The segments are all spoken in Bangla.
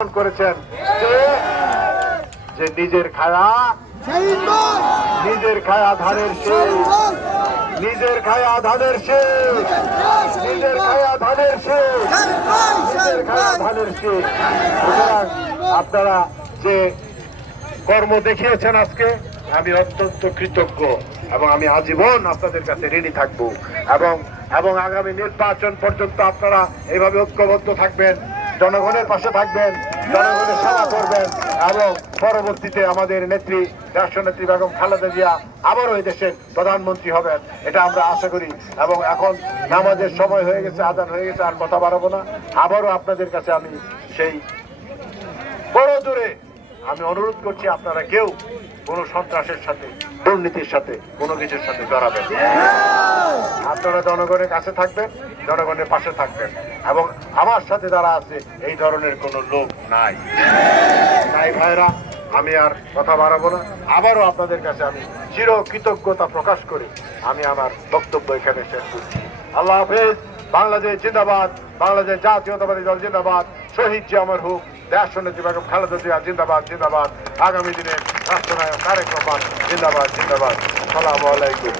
করেছেন যে নিজের খায়া ধানের শেষ, নিজের খায়া ধানের শেষ, নিজের খায়া ধানের শেষ, নিজের খায়া ধানের শেষ। সুতরাং আপনারা যে কর্ম দেখিয়েছেন আজকে, আমি অত্যন্ত কৃতজ্ঞ এবং আমি আজীবন আপনাদের কাছে ঋণী থাকবো এবং আগামী নির্বাচন পর্যন্ত আপনারা এইভাবে ঐক্যবদ্ধ থাকবেন, জনগণের পাশে থাকবেন, জনগণের সেবা করবেন এবং পরবর্তীতে আমাদের নেত্রী রাষ্ট্রনেত্রী বেগম খালেদা জিয়া আবারও এই দেশের প্রধানমন্ত্রী হবেন, এটা আমরা আশা করি। এবং এখন নামাজের সময় হয়ে গেছে, আজান হয়ে গেছে, আর কথা বাড়াবো না। আবারও আপনাদের কাছে আমি সেই বড় জোরে আমি অনুরোধ করছি, আপনারা কেউ কোনো সন্ত্রাসের সাথে, দুর্নীতির সাথে, কোনো কিছুর সাথে জড়াবেন। আপনারা জনগণের কাছে থাকবেন, জনগণের পাশে থাকবেন এবং আমার সাথে যারা আছে এই ধরনের কোনো লোক নাই। তাই ভাইরা, আমি আর কথা বাড়াবো না। আবারও আপনাদের কাছে আমি চির কৃতজ্ঞতা প্রকাশ করে আমি আমার বক্তব্য এখানে শেষ করছি। আল্লাহ হাফেজ। বাংলাদেশ জিন্দাবাদ, বাংলাদেশ জাতীয়তাবাদী দল জিন্দাবাদ, শহীদ জি অমর হোক, রাষ্ট্রনেত্রী বেগম খালেদা জিয়া জিন্দাবাদ জিন্দাবাদ, আগামী দিনের রাষ্ট্রনায়ক তারেক রহমান জিন্দাবাদ জিন্দাবাদ। আসসালামু আলাইকুম।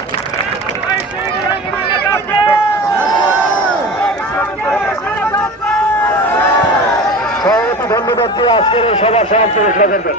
সভাপতি ধন্যবাদ দিয়ে আজকের এই সভা সমাপ্ত ঘোষণা করবেন।